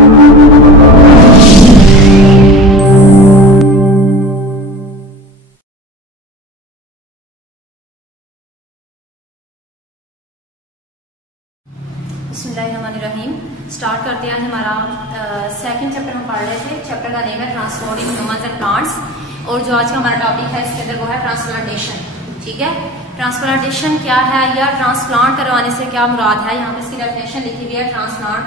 बिस्मिल्लाहिर्रहमानिर्रहीम। स्टार्ट करते हैं। हमारा सेकंड चैप्टर हम पढ़ रहे थे। चैप्टर का नेम है ट्रांसफॉर्मिंग ह्यूमन्स एंड प्लांट्स, और जो आज का हमारा टॉपिक है इसके अंदर वो है ट्रांसप्लांटेशन। ठीक है, ट्रांसप्लांटेशन क्या है या ट्रांसप्लांट करवाने से क्या मुराद है। यहाँ पे इसकी डेफिनेशन लिखी हुई है। ट्रांसप्लांट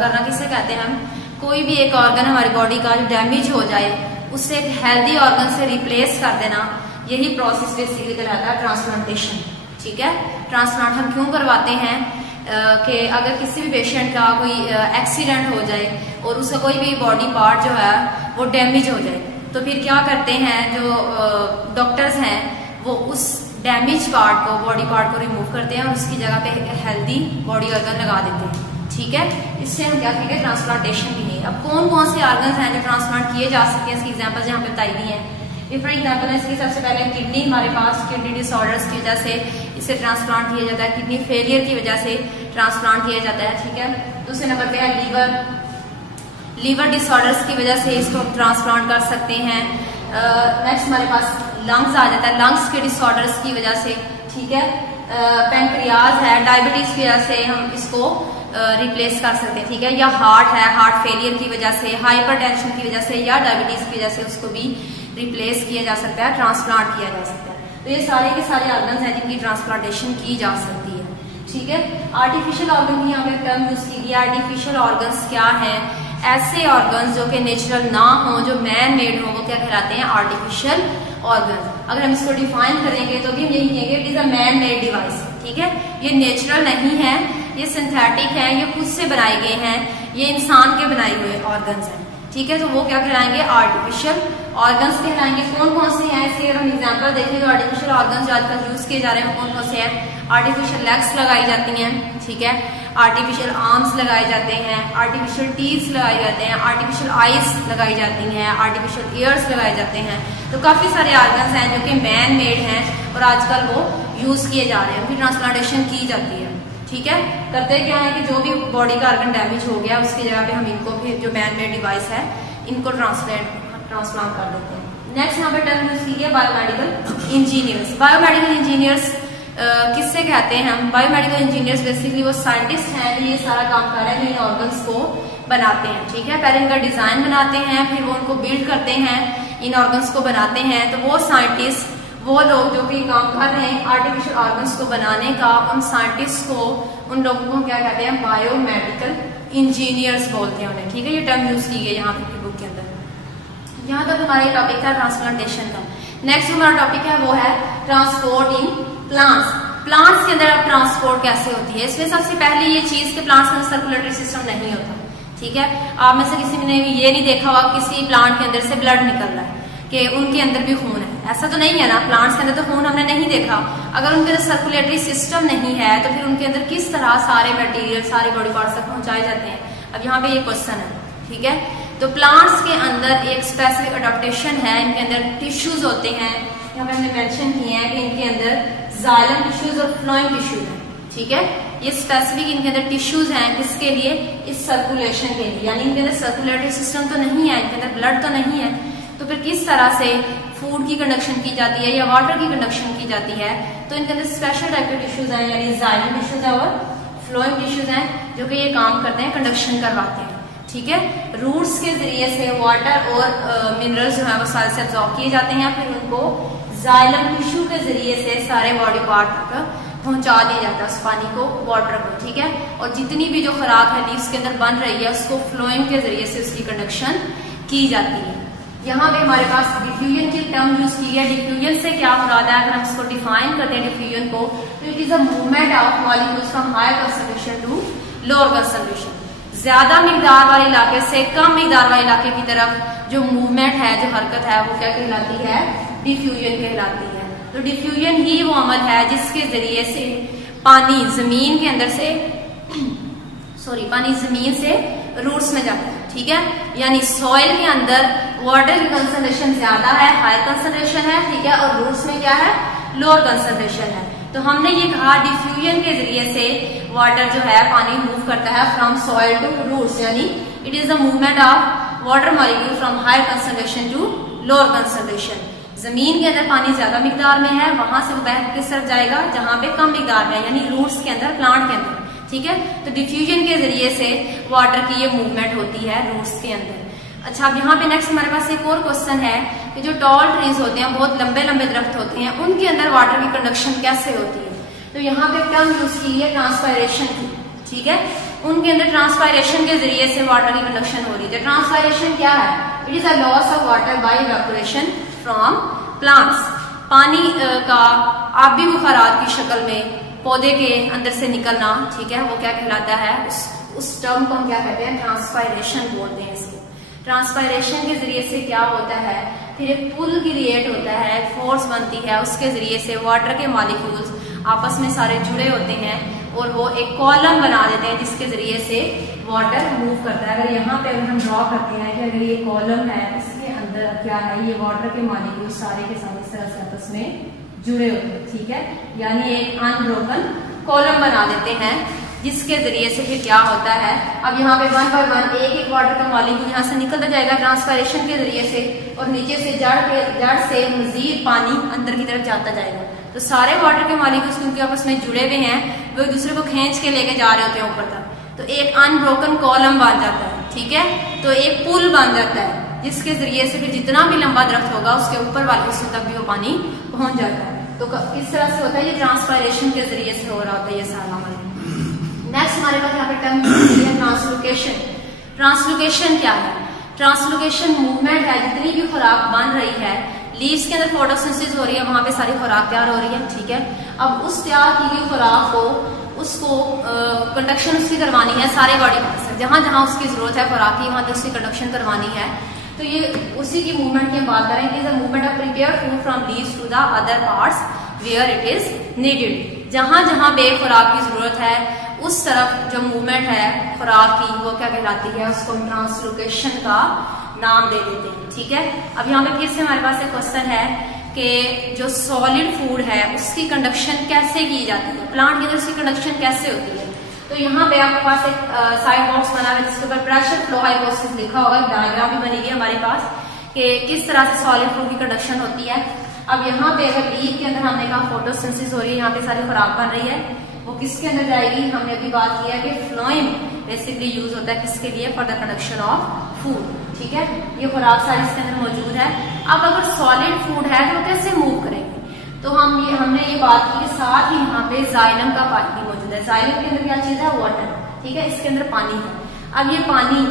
करना किसे कहते हैं हम, कोई भी एक ऑर्गन हमारी बॉडी का जो डैमेज हो जाए उससे एक हेल्दी ऑर्गन से रिप्लेस कर देना, यही प्रोसेस बेसिकली कहलाता है ट्रांसप्लांटेशन। ठीक है, ट्रांसप्लांट हम क्यों करवाते हैं कि अगर किसी भी पेशेंट का कोई एक्सीडेंट हो जाए और उसका कोई भी बॉडी पार्ट जो है वो डैमेज हो जाए, तो फिर क्या करते हैं जो डॉक्टर्स हैं वो उस डैमेज पार्ट को, बॉडी पार्ट को रिमूव करते हैं और उसकी जगह पे हेल्दी बॉडी ऑर्गन लगा देते हैं। ठीक है, इससे हम क्या कहेंगे, ट्रांसप्लांटेशन भी नहीं। अब कौन कौन से ऑर्गन्स हैं जो ट्रांसप्लांट किए जा सकते हैं, इसकी एग्जाम्पल्स यहाँ पे बताई दी है। फॉर एग्जाम्पल है इसकी सबसे पहले किडनी, हमारे पास किडनी डिसऑर्डर्स की वजह से इसे ट्रांसप्लांट किया जाता है, किडनी फेलियर की वजह से ट्रांसप्लांट किया जाता है। ठीक है, दूसरे नंबर पे है लीवर, लीवर डिसऑर्डर्स की वजह से इसको ट्रांसप्लांट कर सकते हैं। नेक्स्ट हमारे पास लंग्स आ जाता है, लंग्स के डिसऑर्डर्स की वजह से। ठीक है, पैंक्रियाज है, डायबिटीज की वजह से हम इसको रिप्लेस कर सकते हैं। ठीक है, या हार्ट है, हार्ट फेलियर की वजह से, हाइपरटेंशन की वजह से या डायबिटीज की वजह से उसको भी रिप्लेस किया जा सकता है, ट्रांसप्लांट किया जा सकता है। तो ये सारे के सारे ऑर्गन्स हैं जिनकी ट्रांसप्लांटेशन की जा सकती है। ठीक है, आर्टिफिशियल ऑर्गन की यहाँ पे टर्म यूज की गई। आर्टिफिशियल ऑर्गन्स क्या है, ऐसे ऑर्गन्स जो कि नेचुरल ना हो, जो मैन मेड हो, वो क्या कहलाते हैं, आर्टिफिशियल ऑर्गन। अगर हम इसको डिफाइन करेंगे तो भी हम यही कहेंगे it is a man made device. ठीक है, ये नेचुरल नहीं है, ये सिंथेटिक है, ये खुद से बनाए गए हैं, ये इंसान के बनाए हुए ऑर्गन्स हैं। ठीक है, तो वो क्या कहलाएंगे, आर्टिफिशियल ऑर्गन्स कहलाएंगे। कौन कौन से हैं इसके अगर हम एग्जाम्पल देखें तो आर्टिफिशियल ऑर्गन्स जो आजकल यूज किए जा रहे हैं कौन कौन से हैं। आर्टिफिशियल लेग्स लगाई जाती हैं। ठीक है, आर्टिफिशियल आर्म्स लगाए जाते हैं, आर्टिफिशियल टीथ लगाए जाते हैं, आर्टिफिशियल आईज लगाई जाती हैं, आर्टिफिशियल ईयर्स लगाए जाते हैं। तो काफी सारे ऑर्गन्स हैं जो कि मैन मेड हैं और आजकल वो यूज किए जा रहे हैं, उनकी ट्रांसप्लांटेशन की जाती है। ठीक है, करते क्या है कि जो भी बॉडी का ऑर्गन डैमेज हो गया उसकी जगह पे हम इनको फिर जो मैन मेड डिवाइस है इनको ट्रांसप्लांट कर देते हैं। नेक्स्ट यहाँ पे टर्म यूज की है बायोमेडिकल इंजीनियर्स। बायोमेडिकल इंजीनियर्स किससे कहते हैं हम, बायोमेडिकल इंजीनियर्स बेसिकली वो साइंटिस्ट हैं जो ये सारा काम कर रहे हैं, जो इन ऑर्गन्स को बनाते हैं। ठीक है, पहले इनका डिजाइन बनाते हैं, फिर वो उनको बिल्ड करते हैं, इन ऑर्गन्स को बनाते हैं। तो वो साइंटिस्ट, वो लोग जो भी काम कर रहे हैं आर्टिफिशियल ऑर्गन्स को बनाने का, उन साइंटिस्ट को, उन लोगों को क्या कहते हैं, बायोमेडिकल इंजीनियर्स बोलते हैं उन्हें। ठीक है, ये टर्म यूज की गई यहाँ पे बुक के अंदर। यहाँ तक हमारा ये टॉपिक था ट्रांसप्लांटेशन का। नेक्स्ट हमारा टॉपिक है वो है ट्रांसपोर्ट इन प्लांट्स। प्लांट्स के अंदर अब ट्रांसपोर्ट कैसे होती है। इसमें सबसे पहले ये चीज के प्लांट्स में सर्कुलेटरी सिस्टम नहीं होता। ठीक है, आप में से किसी ने भी ये नहीं देखा होगा किसी प्लांट के अंदर से ब्लड निकल रहा है कि उनके अंदर भी खून है, ऐसा तो नहीं है ना। प्लांट्स के अंदर तो खून हमने नहीं देखा। अगर उनके अंदर सर्कुलेटरी सिस्टम नहीं है तो फिर उनके अंदर किस तरह सारे मटेरियल, सारे बॉडी पार्ट्स तक पहुंचाए जाते हैं। अब यहाँ पे ये क्वेश्चन है। ठीक है, तो प्लांट्स के अंदर एक स्पेसिफिक अडॉप्टेशन है, इनके अंदर टिश्यूज होते हैं। यहाँ पे हमने मेंशन किए हैं कि इनके अंदर जाइलम टिश्यूज और फ्लोएम टिश्यूज हैं। ठीक है, ये स्पेसिफिक इनके अंदर टिश्यूज हैं, किसके लिए, इस सर्कुलेशन के लिए। यानी इनके अंदर सर्कुलेटरी सिस्टम तो नहीं है, इनके अंदर ब्लड तो नहीं है, तो फिर किस तरह से फूड की कंडक्शन की जाती है या वाटर की कंडक्शन की जाती है। तो इनके अंदर स्पेशल टाइप के टिश्यूज हैं, यानी जाइलम टिश्यूज है और फ्लोएम टिश्यूज हैं, जो कि ये काम करते हैं, कंडक्शन करवाते हैं। ठीक है, रूट्स के जरिए से वाटर और मिनरल्स जो है वो सारे से एब्जॉर्ब किए जाते हैं, फिर उनको जाइलम टिश्यू के जरिए से सारे बॉडी पार्ट तक पहुंचा दिया जाता है, उस पानी को, वाटर को। ठीक है, और जितनी भी जो खुराक है लीव्स के अंदर बन रही है उसको फ्लोएम के जरिए से उसकी कंडक्शन की जाती है। यहाँ पे हमारे पास डिफ्यूजन की टर्म यूज की है। डिफ्यूजन से क्या मुराद है, अगर हम इसको डिफाइन करते हैं डिफ्यूजन को, तो it is a movement of molecules from higher concentration to lower concentration. ज्यादा मिकदार वाले इलाके से कम मिकदार वाले इलाके की तरफ जो मूवमेंट है, जो हरकत है, वो क्या कहलाती है, डिफ्यूजन कहलाती है। तो डिफ्यूजन ही वो अमल है जिसके जरिए से पानी जमीन के अंदर से पानी जमीन से रूट्स में जाता है। ठीक है, यानी सॉइल के अंदर वाटर की कंसंट्रेशन ज्यादा है, हायर कंसंट्रेशन है। ठीक है, और रूट्स में क्या है, लोअर कंसंट्रेशन है। तो हमने ये कहा डिफ्यूजन के जरिए से वाटर जो है, पानी मूव करता है फ्रॉम सॉइल टू रूट्स, यानी it is the movement of water molecule from higher concentration to lower concentration. जमीन के अंदर पानी ज्यादा मिकदार में है, वहां से वो बह किस तरफ जाएगा जहां पे कम मिकदार में है, यानी रूट्स के अंदर, प्लांट के अंदर, ठीक है। तो डिफ्यूजन के जरिए से वाटर की ये मूवमेंट होती है रूट्स के अंदर। अच्छा, अब यहाँ पे नेक्स्ट हमारे पास एक और क्वेश्चन है कि जो टॉल ट्रीज होते हैं, बहुत लंबे लंबे दरख्त होते हैं, उनके अंदर वाटर की कंडक्शन कैसे होती है। तो यहाँ पे टर्म यूज की है ट्रांसपायरेशन की, ठीक है। उनके अंदर ट्रांसपायरेशन के जरिए से वाटर की कंडक्शन हो रही है। ट्रांसपायरेशन क्या है? It is a loss of water bye evaporation from plants. पानी का आबी बुखारात की शक्ल में पौधे के अंदर से निकलना, ठीक है, वो क्या कहलाता है, उस टर्म को हम क्या कहते हैं, ट्रांसपायरेशन बोलते हैं इसको। ट्रांसपायरेशन के जरिए से क्या होता है, फिर एक पुल क्रिएट होता है, फोर्स बनती है, उसके जरिए से वाटर के मॉलिक्यूल्स आपस में सारे जुड़े होते हैं और वो एक कॉलम बना देते हैं जिसके जरिए से वाटर मूव करता है। अगर यहाँ पे हम ड्रॉ करते हैं कि अगर ये कॉलम है, इसके अंदर क्या है, ये वाटर के मॉलिक्यूल सारे के सारे इस तरह से आपस में जुड़े होते हैं, ठीक है, यानी एक अनब्रोकन कॉलम बना देते हैं जिसके जरिए से फिर क्या होता है, अब यहाँ पे वन बाय वन एक एक वाटर का मॉलिक्यूल यहाँ से निकलता जाएगा ट्रांसपायरेशन के जरिए से, और नीचे से जड़ से मजीद पानी अंदर की तरफ जाता जाएगा। तो सारे वाटर के मॉलिक्यूल्स क्योंकि आपस में जुड़े हुए हैं, वो एक दूसरे को खींच के लेके जा रहे होते हैं ऊपर तक, तो एक अनब्रोकन कॉलम बन जाता है, ठीक है। तो एक पुल बन जाता है जिसके जरिए से फिर जितना भी लंबा दरख्त होगा उसके ऊपर वाले हिस्से तक भी वो पानी पहुंच जाता है। तो किस तरह से होता है, ये ट्रांसपायरेशन के जरिए से हो रहा होता है ये सारा हमारे। नेक्स्ट हमारे पास यहाँ पे टर्म है ट्रांसलोकेशन। ट्रांसलोकेशन क्या है? ट्रांसलोकेशन मूवमेंट है, जितनी भी खुराक बन रही है, लीव्स के अंदर फोटोसिंथेसिस हो रही है, वहां पे सारी खुराक तैयार हो रही है, ठीक है। अब उस तैयार की गई खुराक को उसको कंडक्शन उसकी करवानी है सारे बॉडी पार्ट्स से, जहां जहां उसकी जरूरत है खुराक की, वहां तक उसकी कंडक्शन करवानी है। तो ये उसी की मूवमेंट की हम बात करें कि movement of prepare food from leaves to the other parts where it is needed. जहां जहां बे खुराक की जरूरत है उस तरफ जो मूवमेंट है खुराक की, वो क्या कहलाती है, उसको ट्रांसलोकेशन का नाम दे देते हैं, ठीक है। अब यहाँ पे फिर से हमारे पास एक क्वेश्चन है कि जो सॉलिड फूड है उसकी कंडक्शन कैसे की जाती है, प्लांट के अंदर उसकी कंडक्शन कैसे होती है। तो यहाँ पे आपके पास एक साइड बॉक्स बना है जिसके ऊपर प्रेशर फ्लो हाइपोथेसिस लिखा होगा, डायग्राम भी बनेगी हमारे पास कि किस तरह से सॉलिड फूड की कंडक्शन होती है। अब यहाँ पे अगर लीव के अंदर हमने कहा फोटोसिंथेसिस हो रही है, यहाँ पे सारी खुराक बन रही है, वो किसके अंदर जाएगी, हमने अभी बात किया कि फ्लोएम बेसिकली यूज होता है किसके लिए, for the production of food, ठीक है। ये खुराक सारी इसके अंदर मौजूद है। अब अगर सॉलिड फूड है तो कैसे मूव करेंगे, तो हमने ये बात की कि साथ ही यहाँ पे जाइलम का पार्ट भी मौजूद है। जाइलम के अंदर क्या चीज है, वाटर, ठीक है, इसके अंदर पानी है। अब ये पानी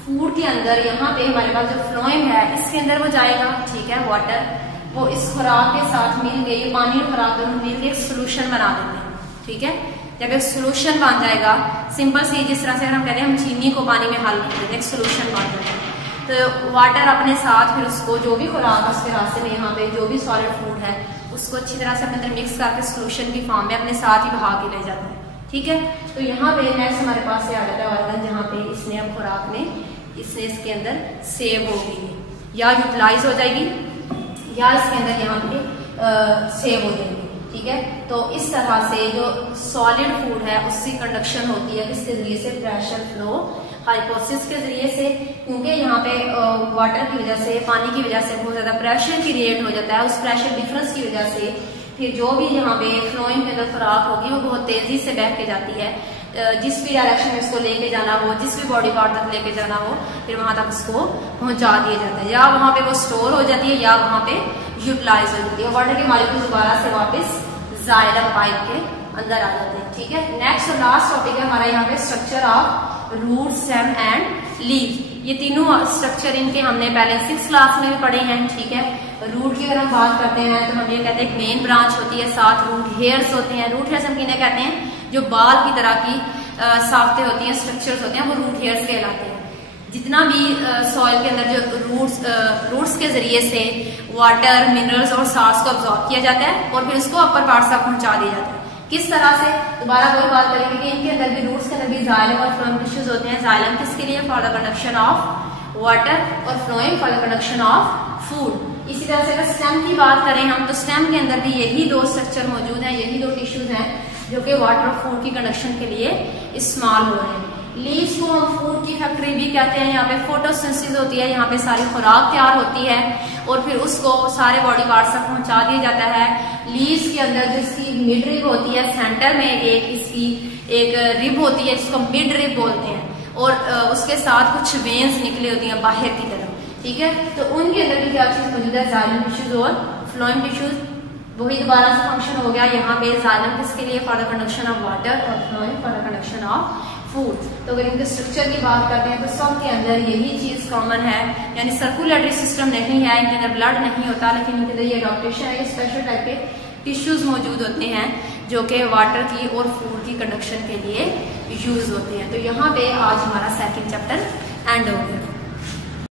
फूड के अंदर यहाँ पे हमारे पास जो फ्लोएम है इसके अंदर वो जाएगा, ठीक है, वाटर, वो इस खुराक के साथ मिल गई, पानी और खुराक दोनों मिल के एक सोल्यूशन बना देते हैं, ठीक है। जब एक सोल्यूशन बन जाएगा, सिंपल सी जिस तरह से अगर हम कहते हैं हम चीनी को पानी में हल कर देते हैं, एक सोल्यूशन बन जाता है, तो वाटर अपने साथ फिर उसको जो भी खुराक है उसके रास्ते में यहाँ पे जो भी सॉलिड फूड है उसको अच्छी तरह से अपने अंदर मिक्स करके सोल्यूशन की फॉर्म में अपने साथ ही बहा के ले जाता है, ठीक है। तो यहाँ पे नेक्स्ट हमारे पास से आ जाता है ऑर्गन, जहाँ पे इसने अब खुराक में इससे इसके अंदर सेव होगी या यूटिलाइज हो जाएगी या इसके अंदर यहाँ पे सेव हो जाएगी, ठीक है। तो इस तरह से जो सॉलिड फूड है उसकी कंडक्शन होती है किसके जरिए से, प्रेशर फ्लो हाइपोथेसिस के जरिए से, क्योंकि यहाँ पे वाटर की वजह से, पानी की वजह से बहुत ज्यादा प्रेशर क्रिएट हो जाता है। उस प्रेशर डिफरेंस की वजह से फिर जो भी यहाँ पे फ्लोइंग के अंदर खुराक होगी वो बहुत तेजी से बह के जाती है, जिस भी डायरेक्शन में उसको लेके जाना हो, जिस भी बॉडी पार्ट तक लेके जाना हो, फिर वहां तक उसको पहुंचा दिया जाता है, या वहां पे वो स्टोर हो जाती है या वहां पे यूटिलाइज हो जाती है। वाटर के मॉलिक्यूल दोबारा से वापस जाइलम पाइप के अंदर आ जाते हैं, ठीक है। नेक्स्ट और लास्ट टॉपिक है हमारा यहाँ पे structure of root, stem and leaf. ये तीनों स्ट्रक्चर इनके हमने पहले 6th क्लास में भी पढ़े हैं, ठीक है। रूट की अगर हम बात करते हैं तो हम ये कहते हैं एक मेन ब्रांच होती है, 7 रूट हेयर्स होते हैं। रूट हेयर्स हम किन्हें कहते हैं, जो बाल की तरह की साफ्तें होती हैं, स्ट्रक्चर्स होते हैं, वो रूट हेयर्स कहलाते हैं। जितना भी सॉइल के अंदर जो रूट्स के जरिए से वाटर, मिनरल्स और साल्ट्स को अब्सॉर्ब किया जाता है और फिर उसको अपर पार्ट्स तक पहुंचा दिया जाता है। किस तरह से, दोबारा वही बात करेंगे कि इनके अंदर भी रूट्स के अंदर भी जाइलम और फ्लोएम टिश्यूज होते हैं। जाइलम किसके लिए, for the conduction of water, और phloem for the conduction of food. इसी तरह से अगर स्टेम की बात करें हम, तो स्टेम के अंदर भी यही 2 स्ट्रक्चर मौजूद हैं, यही 2 टिश्यूज हैं जो कि वाटर और फूड की कंडक्शन के लिए इस्तेमाल हो रहे हैं। लीव्स को हम फूड की फैक्ट्री भी कहते हैं। यहाँ पे फोटोसिंथेसिस होती है, यहाँ पे सारी खुराक तैयार होती है और फिर उसको सारे बॉडी पार्ट्स तक पहुंचा दिया जाता है। लीव्स के अंदर जो इसकी मिड रिब होती है, सेंटर में इसकी एक रिब होती है जिसको मिड रिब बोलते हैं, और उसके साथ कुछ वेन्स निकली होती हैं बाहर की तरफ, ठीक है। तो उनके अंदर भी क्या चीज मौजूद है, जाइलम टिश्यूज और फ्लोएम टिश्यूज। वही दोबारा से फंक्शन हो गया यहाँ पे, जाइलम किसके लिए, for the conduction of water, और phloem for the conduction of food. तो अगर इनके स्ट्रक्चर की बात करते हैं तो सबके अंदर यही चीज कॉमन है, यानी सर्कुलेटरी सिस्टम नहीं है, इनके अंदर ब्लड नहीं होता, लेकिन इनके अंदर ये एडॉप्टेशन है, स्पेशल टाइप के टिश्यूज मौजूद होते हैं जो कि वाटर की और फूड की कंडक्शन के लिए यूज होते हैं। तो यहाँ पे आज हमारा सेकंड चैप्टर एंड हो गया।